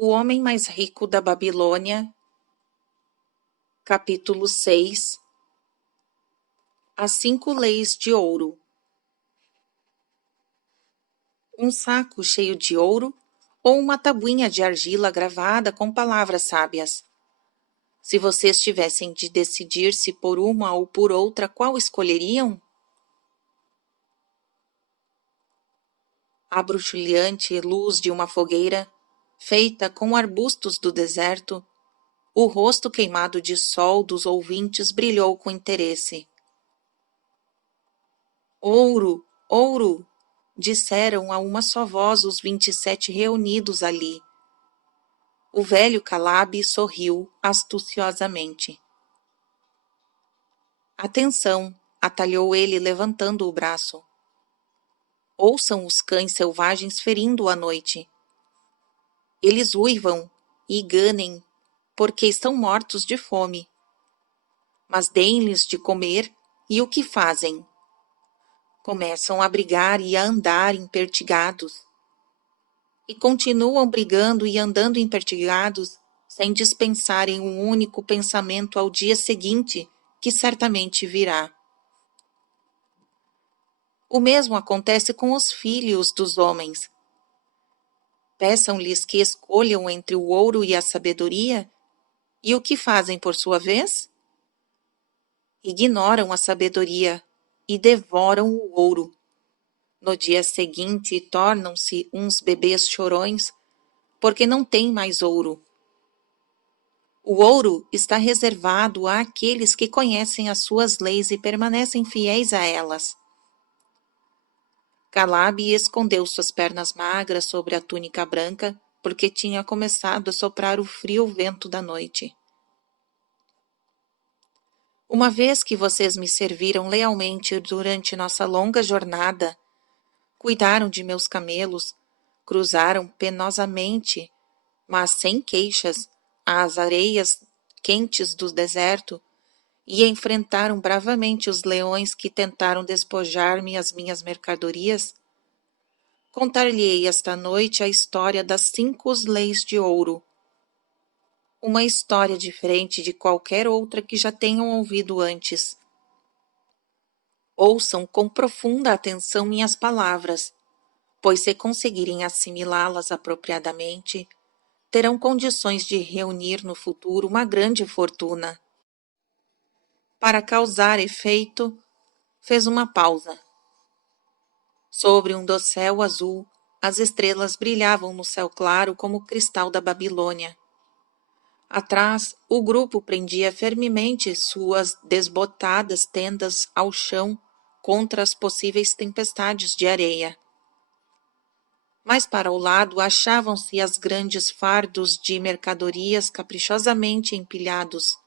O homem mais rico da Babilônia, capítulo 6. As 5 leis de ouro. Um saco cheio de ouro ou uma tabuinha de argila gravada com palavras sábias. Se vocês tivessem de decidir-se por uma ou por outra, qual escolheriam? A bruxuleante luz de uma fogueira, feita com arbustos do deserto, o rosto queimado de sol dos ouvintes brilhou com interesse. Ouro, ouro! Disseram a uma só voz os 27 reunidos ali. O velho Calabe sorriu astuciosamente. Atenção! Atalhou ele levantando o braço. Ouçam os cães selvagens ferindo a noite. Eles uivam e ganem, porque estão mortos de fome. Mas deem-lhes de comer, e o que fazem? Começam a brigar e a andar empertigados. E continuam brigando e andando empertigados, sem dispensarem um único pensamento ao dia seguinte, que certamente virá. O mesmo acontece com os filhos dos homens. Peçam-lhes que escolham entre o ouro e a sabedoria, e o que fazem por sua vez? Ignoram a sabedoria e devoram o ouro. No dia seguinte, tornam-se uns bebês chorões, porque não têm mais ouro. O ouro está reservado àqueles que conhecem as suas leis e permanecem fiéis a elas. Calabe escondeu suas pernas magras sobre a túnica branca, porque tinha começado a soprar o frio vento da noite. Uma vez que vocês me serviram lealmente durante nossa longa jornada, cuidaram de meus camelos, cruzaram penosamente, mas sem queixas, as areias quentes do deserto, e enfrentaram bravamente os leões que tentaram despojar-me as minhas mercadorias, contar-lhe-ei esta noite a história das 5 leis de ouro. Uma história diferente de qualquer outra que já tenham ouvido antes. Ouçam com profunda atenção minhas palavras, pois se conseguirem assimilá-las apropriadamente, terão condições de reunir no futuro uma grande fortuna. Para causar efeito, fez uma pausa. Sobre um dossel azul, as estrelas brilhavam no céu claro como o cristal da Babilônia. Atrás, o grupo prendia firmemente suas desbotadas tendas ao chão contra as possíveis tempestades de areia. Mais para o lado achavam-se as grandes fardos de mercadorias caprichosamente empilhados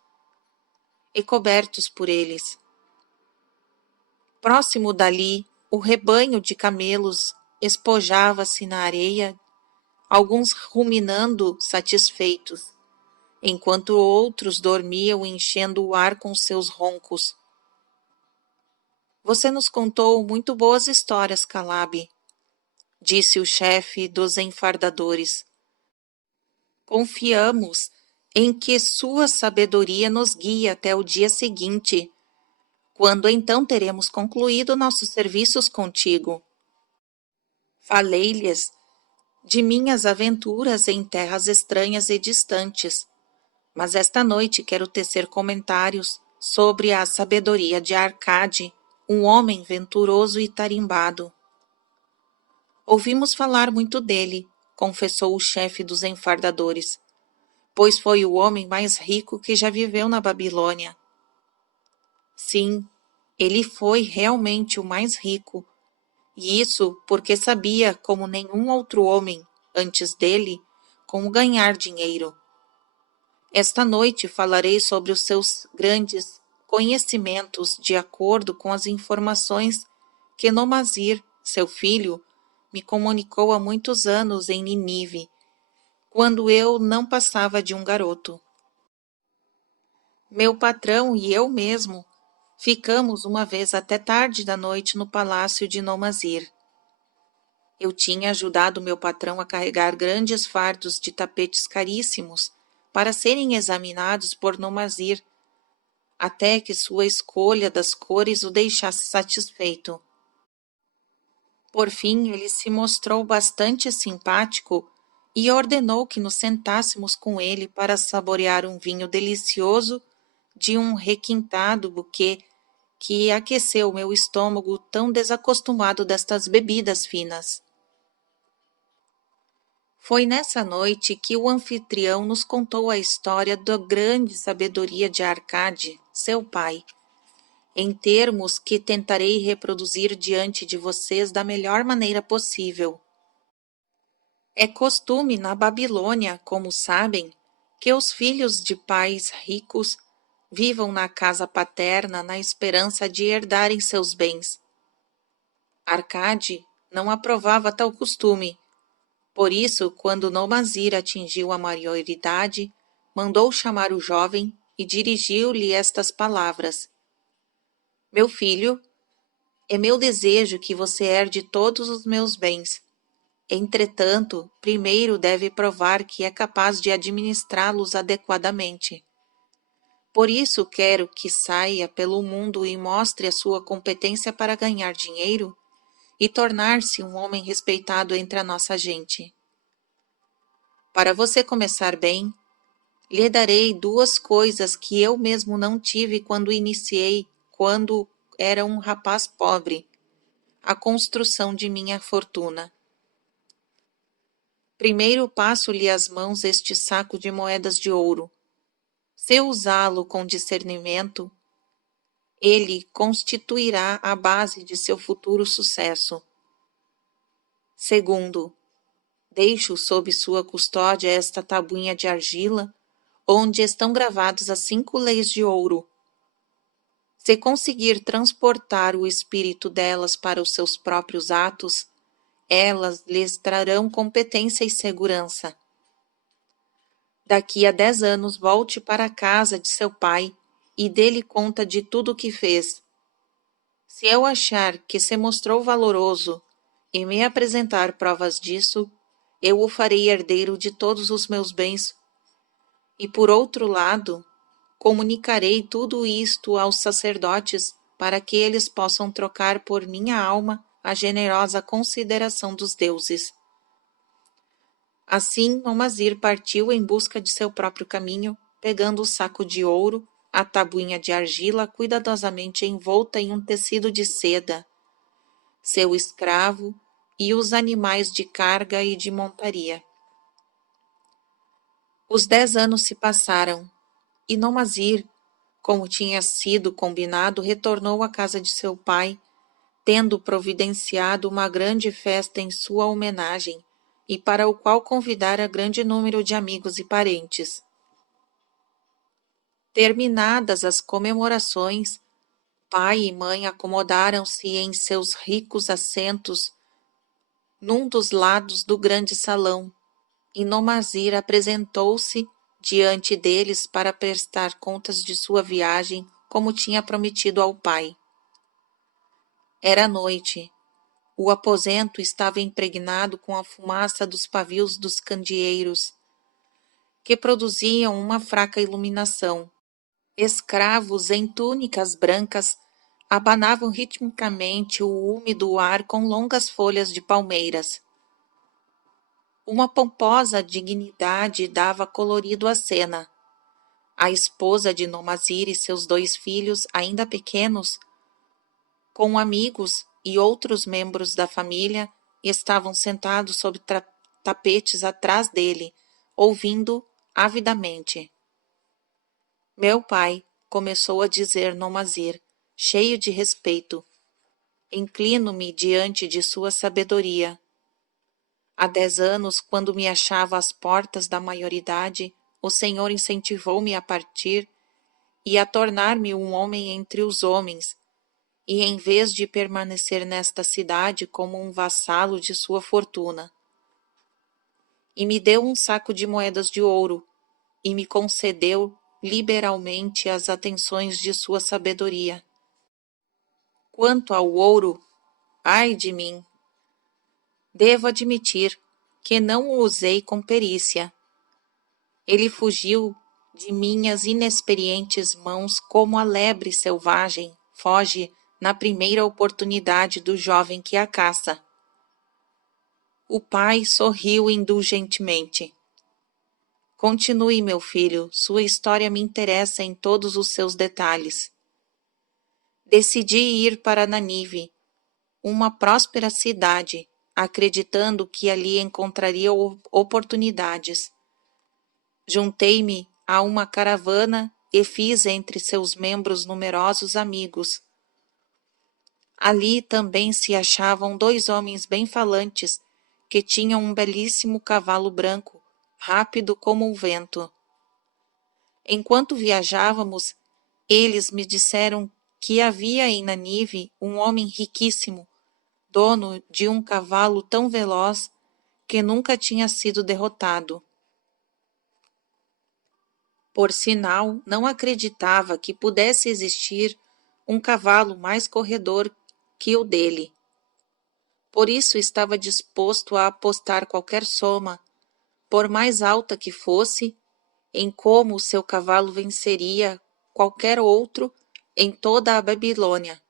e cobertos por eles. Próximo dali, o rebanho de camelos espojava-se na areia, alguns ruminando satisfeitos, enquanto outros dormiam enchendo o ar com seus roncos. Você nos contou muito boas histórias, Calabe, disse o chefe dos enfardadores. Confiamos em que sua sabedoria nos guie até o dia seguinte, quando então teremos concluído nossos serviços contigo. Falei-lhes de minhas aventuras em terras estranhas e distantes, mas esta noite quero tecer comentários sobre a sabedoria de Arcade, um homem venturoso e tarimbado. Ouvimos falar muito dele, confessou o chefe dos enfardadores, pois foi o homem mais rico que já viveu na Babilônia. Sim, ele foi realmente o mais rico, e isso porque sabia, como nenhum outro homem antes dele, como ganhar dinheiro. Esta noite falarei sobre os seus grandes conhecimentos de acordo com as informações que Nomazir, seu filho, me comunicou há muitos anos em Ninive, quando eu não passava de um garoto. Meu patrão e eu mesmo ficamos uma vez até tarde da noite no palácio de Nomazir. Eu tinha ajudado meu patrão a carregar grandes fardos de tapetes caríssimos para serem examinados por Nomazir, até que sua escolha das cores o deixasse satisfeito. Por fim, ele se mostrou bastante simpático e ordenou que nos sentássemos com ele para saborear um vinho delicioso de um requintado buquê que aqueceu meu estômago tão desacostumado destas bebidas finas. Foi nessa noite que o anfitrião nos contou a história da grande sabedoria de Arcade, seu pai, em termos que tentarei reproduzir diante de vocês da melhor maneira possível. É costume na Babilônia, como sabem, que os filhos de pais ricos vivam na casa paterna na esperança de herdarem seus bens. Arcade não aprovava tal costume. Por isso, quando Nomazir atingiu a maioridade, mandou chamar o jovem e dirigiu-lhe estas palavras: Meu filho, é meu desejo que você herde todos os meus bens. Entretanto, primeiro deve provar que é capaz de administrá-los adequadamente. Por isso quero que saia pelo mundo e mostre a sua competência para ganhar dinheiro e tornar-se um homem respeitado entre a nossa gente. Para você começar bem, lhe darei duas coisas que eu mesmo não tive quando iniciei, quando era um rapaz pobre, a construção de minha fortuna. Primeiro passo-lhe às mãos este saco de moedas de ouro. Se usá-lo com discernimento, ele constituirá a base de seu futuro sucesso. Segundo, deixo sob sua custódia esta tabuinha de argila, onde estão gravadas as 5 leis de ouro. Se conseguir transportar o espírito delas para os seus próprios atos, elas lhes trarão competência e segurança. Daqui a 10 anos volte para a casa de seu pai e dê-lhe conta de tudo o que fez. Se eu achar que se mostrou valoroso e me apresentar provas disso, eu o farei herdeiro de todos os meus bens. E por outro lado, comunicarei tudo isto aos sacerdotes para que eles possam trocar por minha alma a generosa consideração dos deuses. Assim, Nomazir partiu em busca de seu próprio caminho, pegando o saco de ouro, a tabuinha de argila cuidadosamente envolta em um tecido de seda, seu escravo e os animais de carga e de montaria. Os 10 anos se passaram, e Nomazir, como tinha sido combinado, retornou à casa de seu pai, tendo providenciado uma grande festa em sua homenagem, e para o qual convidara grande número de amigos e parentes. Terminadas as comemorações, pai e mãe acomodaram-se em seus ricos assentos num dos lados do grande salão, e Nomazir apresentou-se diante deles para prestar contas de sua viagem, como tinha prometido ao pai. Era noite. O aposento estava impregnado com a fumaça dos pavios dos candeeiros, que produziam uma fraca iluminação. Escravos em túnicas brancas abanavam ritmicamente o úmido ar com longas folhas de palmeiras. Uma pomposa dignidade dava colorido à cena. A esposa de Nomazir e seus 2 filhos, ainda pequenos, com amigos e outros membros da família, estavam sentados sob tapetes atrás dele, ouvindo avidamente. Meu pai, começou a dizer Nomazir, cheio de respeito, inclino-me diante de sua sabedoria. Há 10 anos, quando me achava às portas da maioridade, o Senhor incentivou-me a partir e a tornar-me um homem entre os homens, e em vez de permanecer nesta cidade como um vassalo de sua fortuna. E me deu um saco de moedas de ouro, e me concedeu liberalmente as atenções de sua sabedoria. Quanto ao ouro, ai de mim! Devo admitir que não o usei com perícia. Ele fugiu de minhas inexperientes mãos como a lebre selvagem foge na primeira oportunidade do jovem que a caça. O pai sorriu indulgentemente. Continue, meu filho, sua história me interessa em todos os seus detalhes. Decidi ir para Nanive, uma próspera cidade, acreditando que ali encontraria oportunidades. Juntei-me a uma caravana e fiz entre seus membros numerosos amigos. Ali também se achavam 2 homens bem falantes, que tinham um belíssimo cavalo branco, rápido como o vento. Enquanto viajávamos, eles me disseram que havia em Nanive um homem riquíssimo, dono de um cavalo tão veloz que nunca tinha sido derrotado. Por sinal, não acreditava que pudesse existir um cavalo mais corredor que o dele. Por isso estava disposto a apostar qualquer soma, por mais alta que fosse, em como o seu cavalo venceria qualquer outro em toda a Babilônia.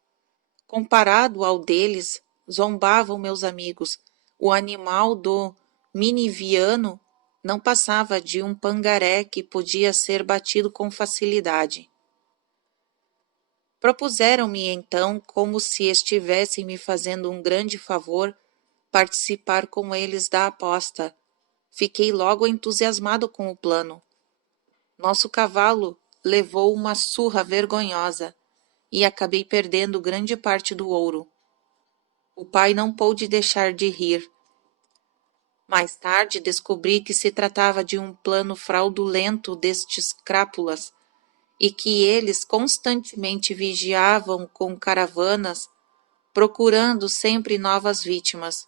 Comparado ao deles, zombavam meus amigos, o animal do Miniviano não passava de um pangaré que podia ser batido com facilidade. Propuseram-me então, como se estivessem me fazendo um grande favor, participar com eles da aposta. Fiquei logo entusiasmado com o plano. Nosso cavalo levou uma surra vergonhosa e acabei perdendo grande parte do ouro. O pai não pôde deixar de rir. Mais tarde descobri que se tratava de um plano fraudulento destes crápulas e que eles constantemente vigiavam com caravanas, procurando sempre novas vítimas.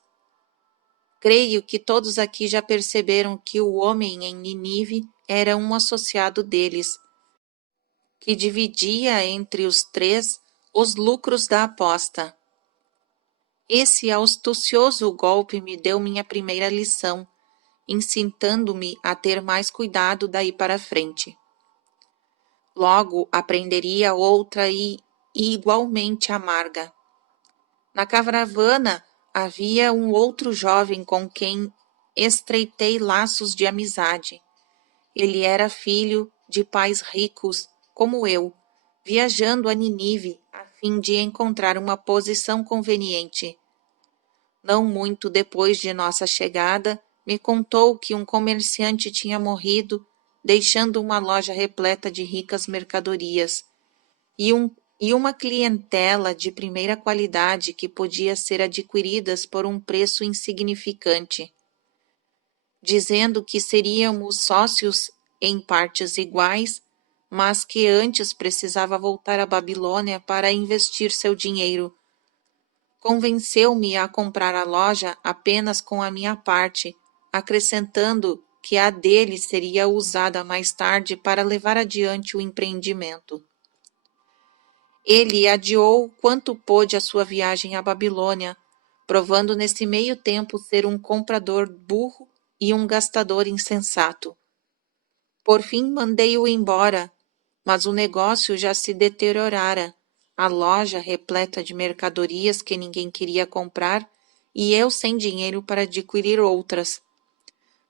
Creio que todos aqui já perceberam que o homem em Ninive era um associado deles, que dividia entre os 3 os lucros da aposta. Esse astucioso golpe me deu minha primeira lição, incitando-me a ter mais cuidado daí para frente. Logo aprenderia outra e igualmente amarga. Na caravana havia um outro jovem com quem estreitei laços de amizade. Ele era filho de pais ricos, como eu, viajando a Ninive a fim de encontrar uma posição conveniente. Não muito depois de nossa chegada, me contou que um comerciante tinha morrido, deixando uma loja repleta de ricas mercadorias e uma clientela de primeira qualidade que podia ser adquiridas por um preço insignificante, dizendo que seríamos sócios em partes iguais, mas que antes precisava voltar à Babilônia para investir seu dinheiro. Convenceu-me a comprar a loja apenas com a minha parte, acrescentando que a dele seria usada mais tarde para levar adiante o empreendimento. Ele adiou quanto pôde a sua viagem à Babilônia, provando nesse meio tempo ser um comprador burro e um gastador insensato. Por fim mandei-o embora, mas o negócio já se deteriorara, a loja repleta de mercadorias que ninguém queria comprar e eu sem dinheiro para adquirir outras.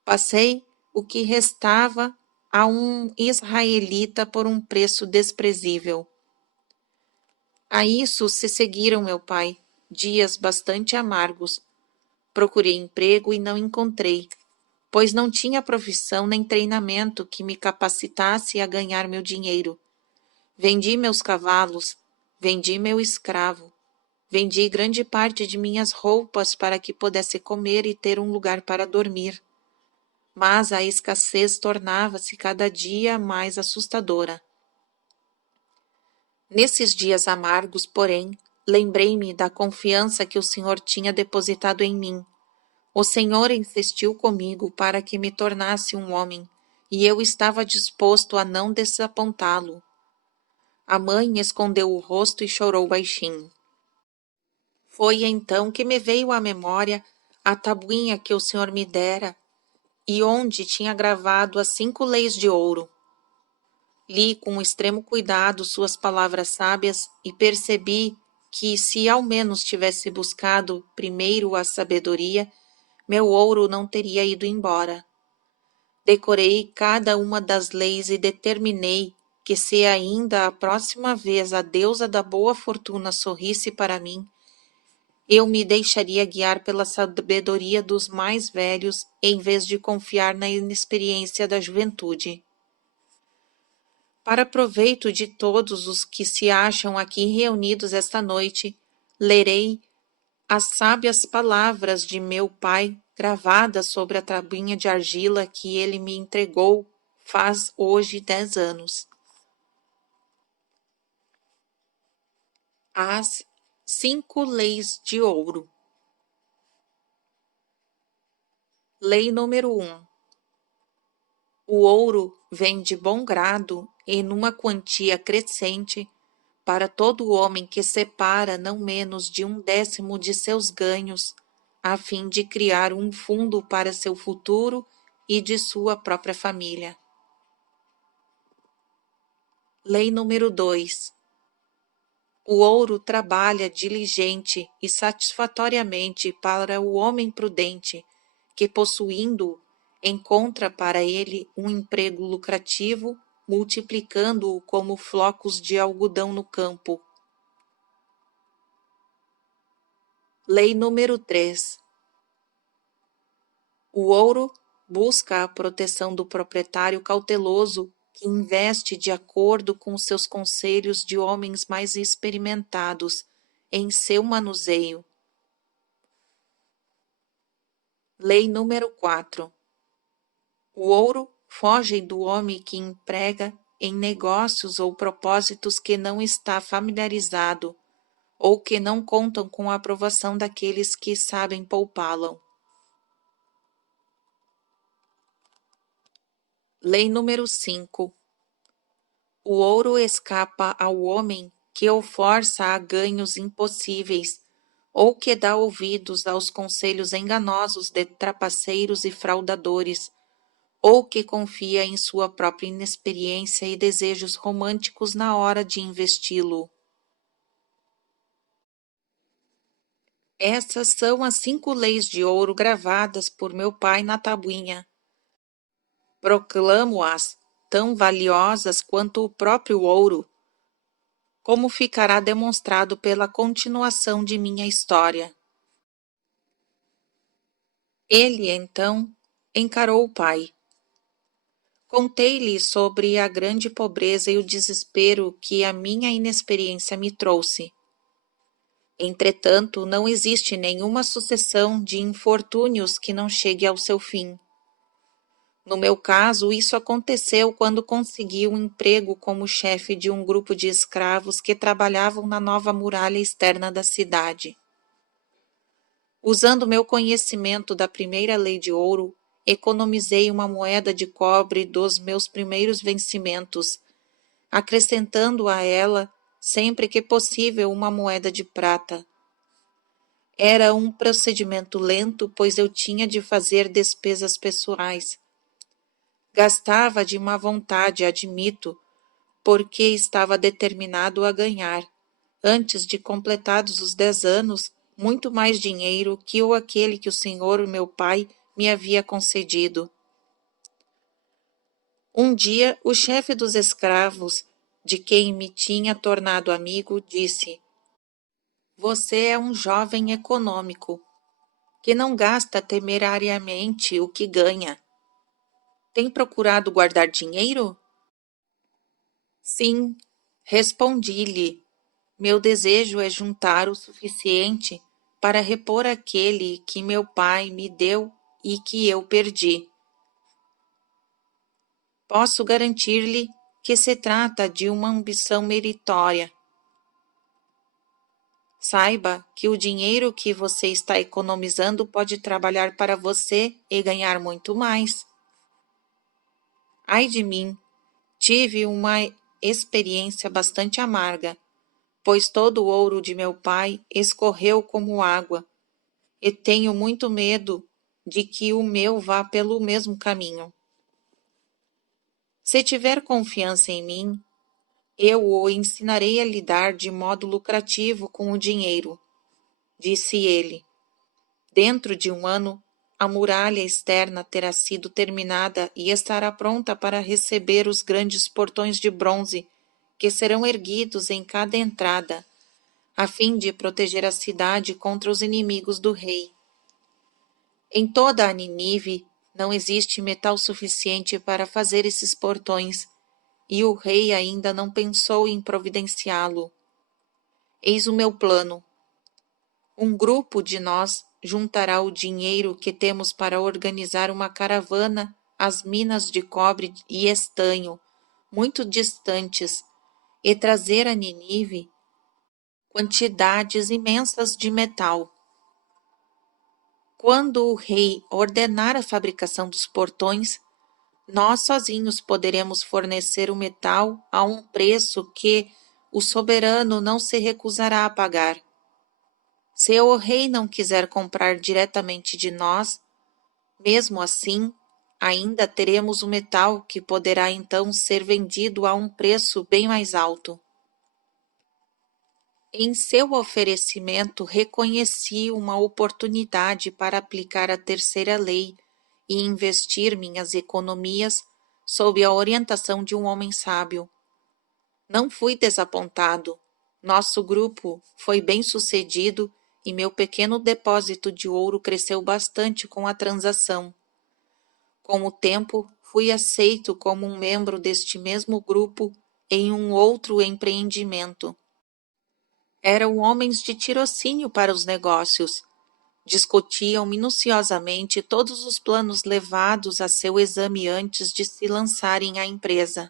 Passei o que restava a um israelita por um preço desprezível. A isso se seguiram, meu pai, dias bastante amargos. Procurei emprego e não encontrei, pois não tinha profissão nem treinamento que me capacitasse a ganhar meu dinheiro. Vendi meus cavalos, vendi meu escravo, vendi grande parte de minhas roupas para que pudesse comer e ter um lugar para dormir. Mas a escassez tornava-se cada dia mais assustadora. Nesses dias amargos, porém, lembrei-me da confiança que o Senhor tinha depositado em mim. O Senhor insistiu comigo para que me tornasse um homem, e eu estava disposto a não desapontá-lo. A mãe escondeu o rosto e chorou baixinho. Foi então que me veio à memória a tabuinha que o senhor me dera e onde tinha gravado as 5 leis de ouro. Li com extremo cuidado suas palavras sábias e percebi que, se ao menos tivesse buscado primeiro a sabedoria, meu ouro não teria ido embora. Decorei cada uma das leis e determinei que, se ainda a próxima vez a deusa da boa fortuna sorrisse para mim, eu me deixaria guiar pela sabedoria dos mais velhos em vez de confiar na inexperiência da juventude. Para proveito de todos os que se acham aqui reunidos esta noite, lerei as sábias palavras de meu pai gravadas sobre a tabuinha de argila que ele me entregou faz hoje 10 anos. As 5 leis de ouro. Lei número 1. O ouro vem de bom grado e numa quantia crescente para todo homem que separa não menos de 1/10 de seus ganhos, a fim de criar um fundo para seu futuro e de sua própria família. Lei número 2. O ouro trabalha diligente e satisfatoriamente para o homem prudente, que, possuindo-o, encontra para ele um emprego lucrativo, multiplicando-o como flocos de algodão no campo. Lei número 3. O ouro busca a proteção do proprietário cauteloso, que investe de acordo com seus conselhos de homens mais experimentados em seu manuseio. Lei número 4. O ouro foge do homem que emprega em negócios ou propósitos que não está familiarizado ou que não contam com a aprovação daqueles que sabem poupá-lo. Lei número 5. O ouro escapa ao homem que o força a ganhos impossíveis ou que dá ouvidos aos conselhos enganosos de trapaceiros e fraudadores, ou que confia em sua própria inexperiência e desejos românticos na hora de investi-lo. Essas são as 5 leis de ouro gravadas por meu pai na tabuinha. Proclamo-as tão valiosas quanto o próprio ouro, como ficará demonstrado pela continuação de minha história. Ele, então, encarou o pai. Contei-lhe sobre a grande pobreza e o desespero que a minha inexperiência me trouxe. Entretanto, não existe nenhuma sucessão de infortúnios que não chegue ao seu fim. No meu caso, isso aconteceu quando consegui um emprego como chefe de um grupo de escravos que trabalhavam na nova muralha externa da cidade. Usando meu conhecimento da primeira lei de ouro, economizei uma moeda de cobre dos meus primeiros vencimentos, acrescentando a ela, sempre que possível, uma moeda de prata. Era um procedimento lento, pois eu tinha de fazer despesas pessoais. Gastava de má vontade, admito, porque estava determinado a ganhar, antes de completados os 10 anos, muito mais dinheiro que aquele que o senhor, meu pai, me havia concedido. Um dia, o chefe dos escravos, de quem me tinha tornado amigo, disse: Você é um jovem econômico, que não gasta temerariamente o que ganha. Tem procurado guardar dinheiro? Sim, respondi-lhe. Meu desejo é juntar o suficiente para repor aquele que meu pai me deu e que eu perdi. Posso garantir-lhe que se trata de uma ambição meritória. Saiba que o dinheiro que você está economizando pode trabalhar para você e ganhar muito mais. Ai de mim, tive uma experiência bastante amarga, pois todo o ouro de meu pai escorreu como água, e tenho muito medo de que o meu vá pelo mesmo caminho. Se tiver confiança em mim, eu o ensinarei a lidar de modo lucrativo com o dinheiro, disse ele. Dentro de 1 ano, a muralha externa terá sido terminada e estará pronta para receber os grandes portões de bronze que serão erguidos em cada entrada, a fim de proteger a cidade contra os inimigos do rei. Em toda a Nínive não existe metal suficiente para fazer esses portões, e o rei ainda não pensou em providenciá-lo. Eis o meu plano. Um grupo de nós juntará o dinheiro que temos para organizar uma caravana às minas de cobre e estanho, muito distantes, e trazer a Nínive quantidades imensas de metal. Quando o rei ordenar a fabricação dos portões, nós sozinhos poderemos fornecer o metal a um preço que o soberano não se recusará a pagar. Se o rei não quiser comprar diretamente de nós, mesmo assim, ainda teremos o metal que poderá então ser vendido a um preço bem mais alto. Em seu oferecimento, reconheci uma oportunidade para aplicar a terceira lei e investir minhas economias sob a orientação de um homem sábio. Não fui desapontado. Nosso grupo foi bem-sucedido e meu pequeno depósito de ouro cresceu bastante com a transação. Com o tempo, fui aceito como um membro deste mesmo grupo em um outro empreendimento. Eram homens de tirocínio para os negócios. Discutiam minuciosamente todos os planos levados a seu exame antes de se lançarem à empresa.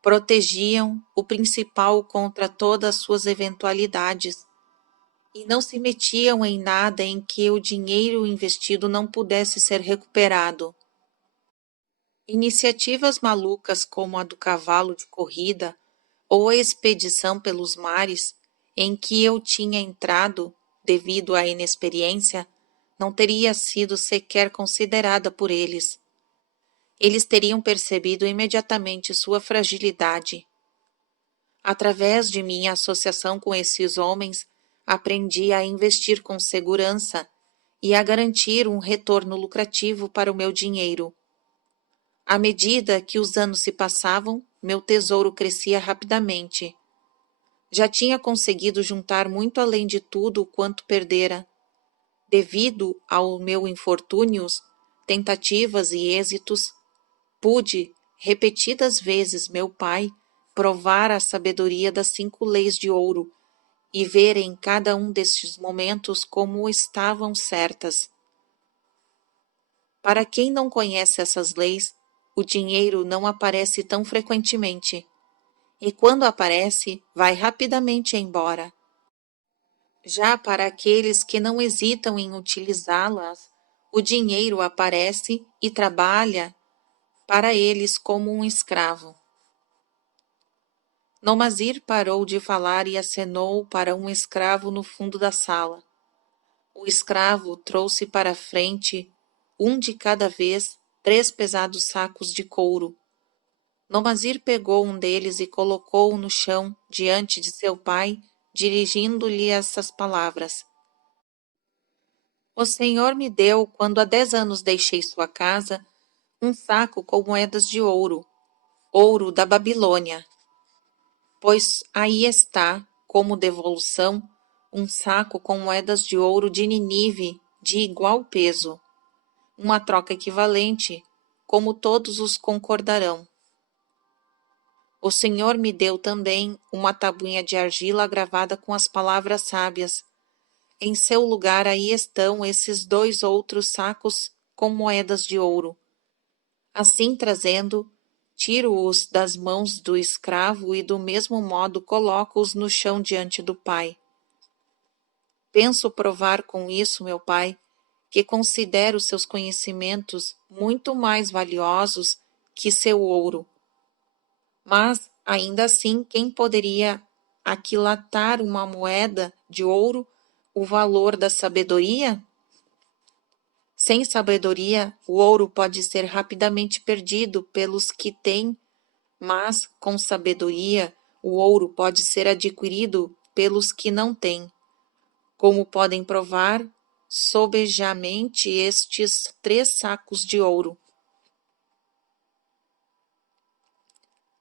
Protegiam o principal contra todas as suas eventualidades e não se metiam em nada em que o dinheiro investido não pudesse ser recuperado. Iniciativas malucas como a do cavalo de corrida ou a expedição pelos mares, em que eu tinha entrado devido à inexperiência, não teria sido sequer considerada por eles. Eles teriam percebido imediatamente sua fragilidade. Através de minha associação com esses homens, aprendi a investir com segurança e a garantir um retorno lucrativo para o meu dinheiro. À medida que os anos se passavam, meu tesouro crescia rapidamente. Já tinha conseguido juntar muito além de tudo o quanto perdera. Devido ao meu infortúnios, tentativas e êxitos, pude, repetidas vezes, meu pai, provar a sabedoria das 5 leis de ouro e ver em cada um destes momentos como estavam certas. Para quem não conhece essas leis, o dinheiro não aparece tão frequentemente, e quando aparece, vai rapidamente embora. Já para aqueles que não hesitam em utilizá-las, o dinheiro aparece e trabalha para eles como um escravo. Nomazir parou de falar e acenou para um escravo no fundo da sala. O escravo trouxe para a frente, um de cada vez, 3 pesados sacos de couro. Nomazir pegou um deles e colocou-o no chão, diante de seu pai, dirigindo-lhe essas palavras: O Senhor me deu, quando há 10 anos deixei sua casa, um saco com moedas de ouro, ouro da Babilônia. Pois aí está, como devolução, um saco com moedas de ouro de Nínive de igual peso, uma troca equivalente, como todos os concordarão. O Senhor me deu também uma tabuinha de argila gravada com as palavras sábias. Em seu lugar aí estão esses 2 outros sacos com moedas de ouro. Assim trazendo, tiro-os das mãos do escravo e do mesmo modo coloco-os no chão diante do pai. Penso provar com isso, meu pai, que considero seus conhecimentos muito mais valiosos que seu ouro. Mas, ainda assim, quem poderia aquilatar uma moeda de ouro o valor da sabedoria? Sem sabedoria, o ouro pode ser rapidamente perdido pelos que têm, mas, com sabedoria, o ouro pode ser adquirido pelos que não têm. Como podem provar sobejamente estes 3 sacos de ouro.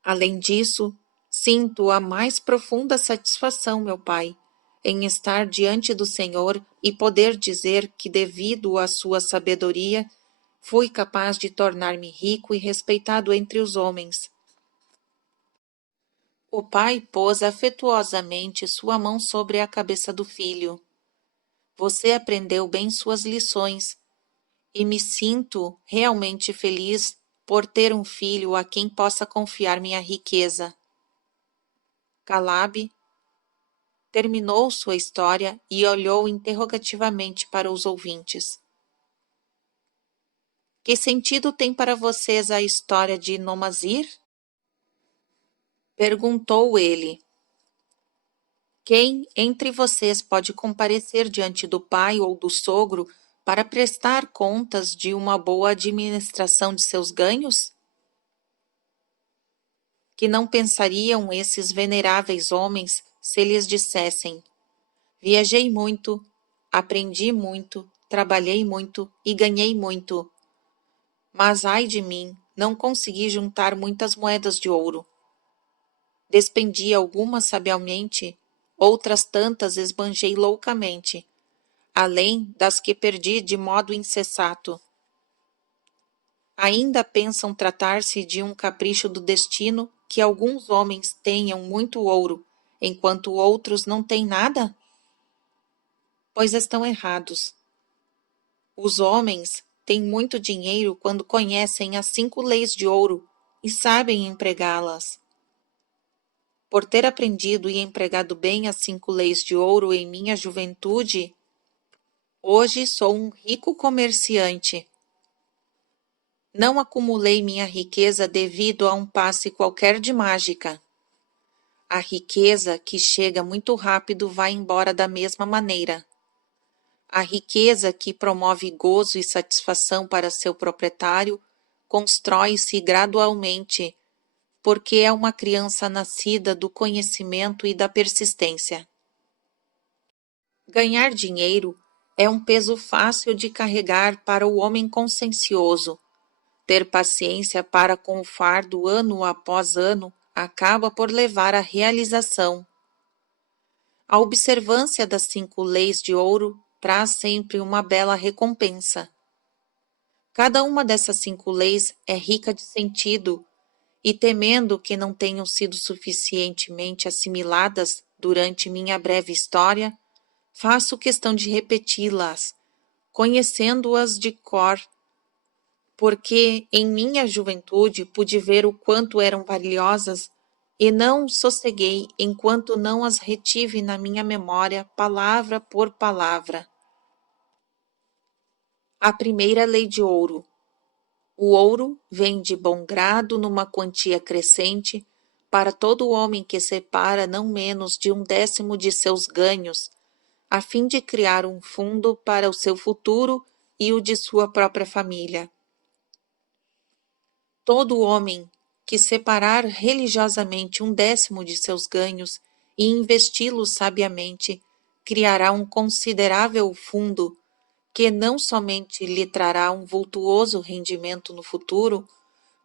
Além disso, sinto a mais profunda satisfação, meu Pai, em estar diante do Senhor e poder dizer que, devido à sua sabedoria, fui capaz de tornar-me rico e respeitado entre os homens. O pai pôs afetuosamente sua mão sobre a cabeça do filho. Você aprendeu bem suas lições, e me sinto realmente feliz por ter um filho a quem possa confiar minha riqueza. Caleb terminou sua história e olhou interrogativamente para os ouvintes. Que sentido tem para vocês a história de Nomazir? Perguntou ele. Quem entre vocês pode comparecer diante do pai ou do sogro para prestar contas de uma boa administração de seus ganhos? Que não pensariam esses veneráveis homens se lhes dissessem: viajei muito, aprendi muito, trabalhei muito e ganhei muito. Mas ai de mim, não consegui juntar muitas moedas de ouro. Despendi algumas sabiamente, outras tantas esbanjei loucamente, além das que perdi de modo insensato. Ainda pensam tratar-se de um capricho do destino que alguns homens tenham muito ouro, enquanto outros não têm nada? Pois estão errados. Os homens têm muito dinheiro quando conhecem as 5 leis de ouro e sabem empregá-las. Por ter aprendido e empregado bem as 5 leis de ouro em minha juventude, hoje sou um rico comerciante. Não acumulei minha riqueza devido a um passe qualquer de mágica. A riqueza que chega muito rápido vai embora da mesma maneira. A riqueza que promove gozo e satisfação para seu proprietário constrói-se gradualmente, porque é uma criança nascida do conhecimento e da persistência. Ganhar dinheiro é um peso fácil de carregar para o homem consciencioso. Ter paciência para com o fardo ano após ano acaba por levar à realização. A observância das 5 leis de ouro traz sempre uma bela recompensa. Cada uma dessas 5 leis é rica de sentido, e temendo que não tenham sido suficientemente assimiladas durante minha breve história, faço questão de repeti-las, conhecendo-as de cor, porque em minha juventude pude ver o quanto eram valiosas e não sosseguei enquanto não as retive na minha memória palavra por palavra. A primeira lei de ouro. O ouro vem de bom grado numa quantia crescente para todo homem que separa não menos de 1/10 de seus ganhos, a fim de criar um fundo para o seu futuro e o de sua própria família. Todo homem que separar religiosamente 1/10 de seus ganhos e investi-los sabiamente, criará um considerável fundo que não somente lhe trará um vultuoso rendimento no futuro,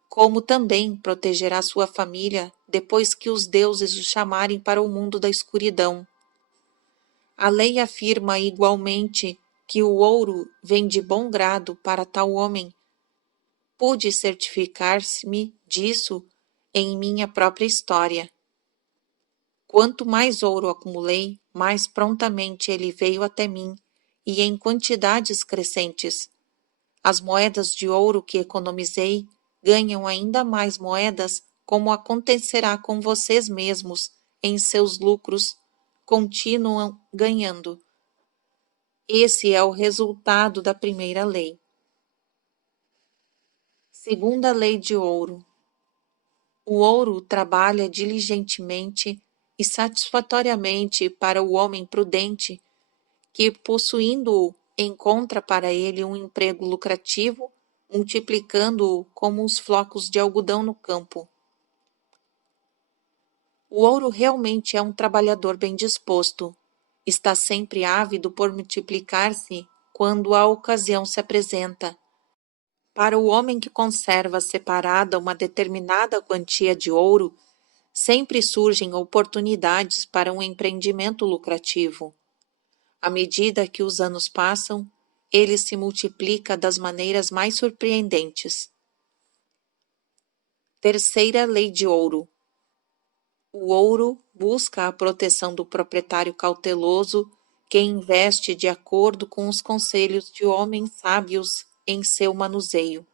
como também protegerá sua família depois que os deuses o chamarem para o mundo da escuridão. A lei afirma igualmente que o ouro vem de bom grado para tal homem. Pude certificar-me disso em minha própria história. Quanto mais ouro acumulei, mais prontamente ele veio até mim, e em quantidades crescentes. As moedas de ouro que economizei ganham ainda mais moedas, como acontecerá com vocês mesmos em seus lucros, continuam ganhando. Esse é o resultado da primeira lei. Segunda lei de ouro. O ouro trabalha diligentemente e satisfatoriamente para o homem prudente, que, possuindo-o, encontra para ele um emprego lucrativo, multiplicando-o como os flocos de algodão no campo. O ouro realmente é um trabalhador bem disposto. Está sempre ávido por multiplicar-se quando a ocasião se apresenta. Para o homem que conserva separada uma determinada quantia de ouro, sempre surgem oportunidades para um empreendimento lucrativo. À medida que os anos passam, ele se multiplica das maneiras mais surpreendentes. Terceira lei de ouro. O ouro busca a proteção do proprietário cauteloso que investe de acordo com os conselhos de homens sábios em seu manuseio.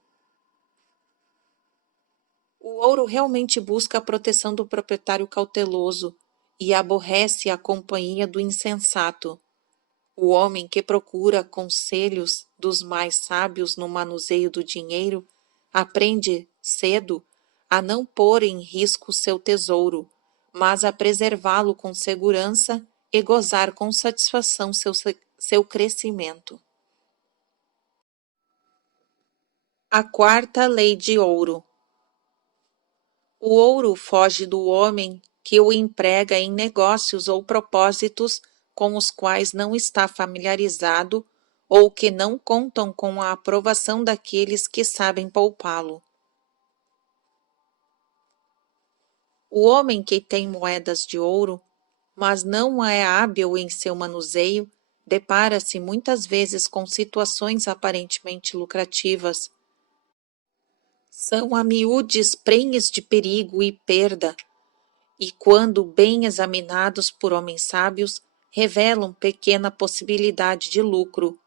O ouro realmente busca a proteção do proprietário cauteloso e aborrece a companhia do insensato. O homem que procura conselhos dos mais sábios no manuseio do dinheiro aprende cedo a não pôr em risco seu tesouro, mas a preservá-lo com segurança e gozar com satisfação seu crescimento. A quarta lei de ouro. O ouro foge do homem que o emprega em negócios ou propósitos com os quais não está familiarizado ou que não contam com a aprovação daqueles que sabem poupá-lo. O homem que tem moedas de ouro, mas não é hábil em seu manuseio, depara-se muitas vezes com situações aparentemente lucrativas. São a miúdes prenhes de perigo e perda, e quando bem examinados por homens sábios, revelam pequena possibilidade de lucro.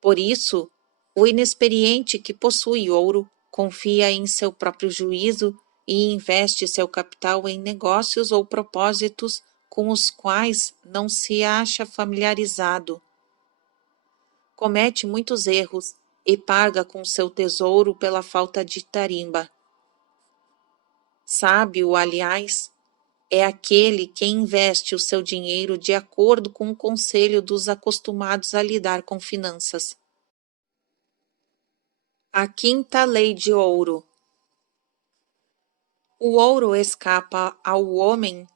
Por isso, o inexperiente que possui ouro confia em seu próprio juízo e investe seu capital em negócios ou propósitos com os quais não se acha familiarizado. Comete muitos erros e paga com seu tesouro pela falta de tarimba. Sábio, aliás, é aquele que investe o seu dinheiro de acordo com o conselho dos acostumados a lidar com finanças. A quinta lei de ouro. O ouro escapa ao homem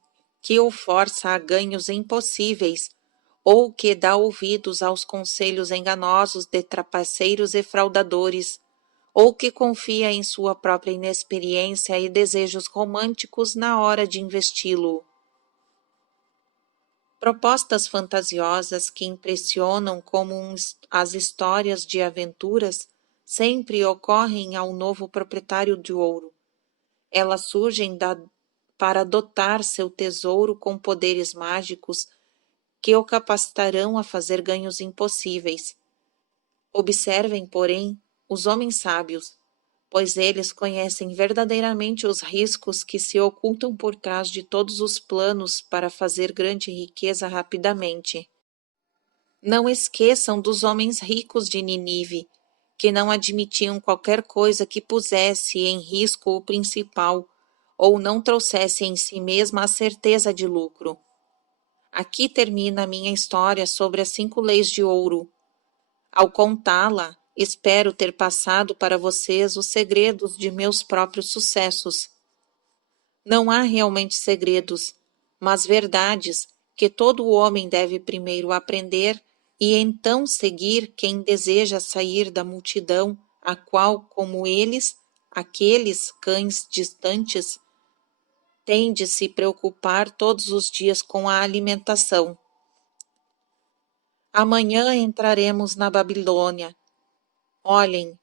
que o força a ganhos impossíveis ou que dá ouvidos aos conselhos enganosos de trapaceiros e fraudadores, ou que confia em sua própria inexperiência e desejos românticos na hora de investi-lo. Propostas fantasiosas que impressionam como as histórias de aventuras sempre ocorrem ao novo proprietário de ouro. Elas surgem para dotar seu tesouro com poderes mágicos que o capacitarão a fazer ganhos impossíveis. Observem, porém, os homens sábios, pois eles conhecem verdadeiramente os riscos que se ocultam por trás de todos os planos para fazer grande riqueza rapidamente. Não esqueçam dos homens ricos de Ninive, que não admitiam qualquer coisa que pusesse em risco o principal, ou não trouxesse em si mesma a certeza de lucro. Aqui termina a minha história sobre as 5 leis de ouro. Ao contá-la, espero ter passado para vocês os segredos de meus próprios sucessos. Não há realmente segredos, mas verdades que todo homem deve primeiro aprender e então seguir quem deseja sair da multidão, a qual, como eles, aqueles cães distantes, tem de se preocupar todos os dias com a alimentação. Amanhã entraremos na Babilônia. Olhem,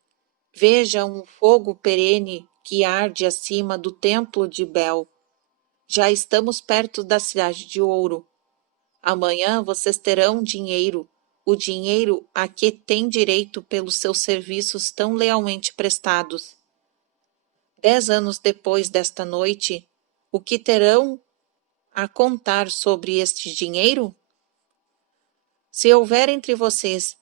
veja um fogo perene que arde acima do templo de Bel. Já estamos perto da cidade de ouro. Amanhã vocês terão dinheiro, o dinheiro a que têm direito pelos seus serviços tão lealmente prestados. 10 anos depois desta noite, o que terão a contar sobre este dinheiro? Se houver entre vocês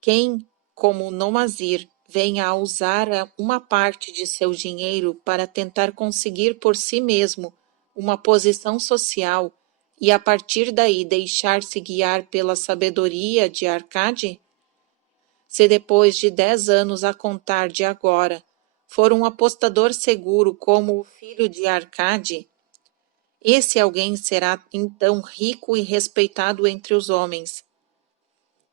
quem, como Nomazir, venha a usar uma parte de seu dinheiro para tentar conseguir por si mesmo uma posição social e a partir daí deixar-se guiar pela sabedoria de Arcade? Se depois de 10 anos a contar de agora for um apostador seguro como o filho de Arcade, esse alguém será então rico e respeitado entre os homens.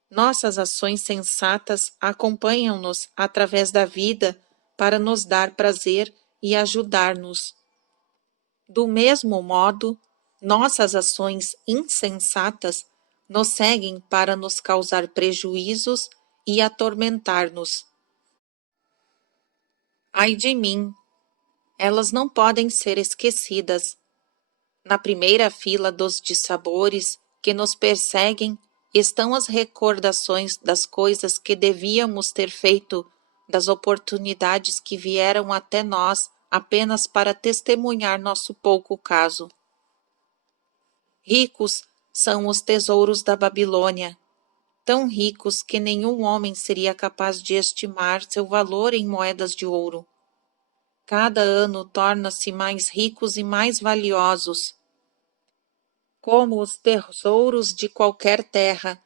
Nossas ações sensatas acompanham-nos através da vida para nos dar prazer e ajudar-nos. Do mesmo modo, nossas ações insensatas nos seguem para nos causar prejuízos e atormentar-nos. Ai de mim! Elas não podem ser esquecidas. Na primeira fila dos dissabores que nos perseguem estão as recordações das coisas que devíamos ter feito, das oportunidades que vieram até nós apenas para testemunhar nosso pouco caso. Ricos são os tesouros da Babilônia, tão ricos que nenhum homem seria capaz de estimar seu valor em moedas de ouro. Cada ano torna-se mais ricos e mais valiosos. Como os tesouros de qualquer terra,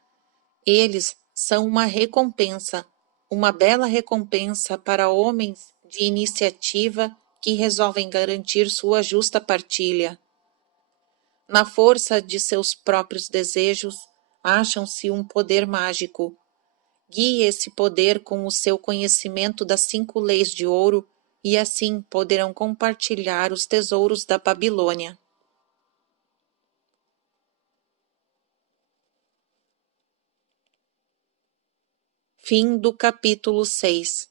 eles são uma recompensa, uma bela recompensa para homens de iniciativa que resolvem garantir sua justa partilha. Na força de seus próprios desejos, acham-se um poder mágico. Guie esse poder com o seu conhecimento das 5 leis de ouro e assim poderão compartilhar os tesouros da Babilônia. Fim do capítulo 6.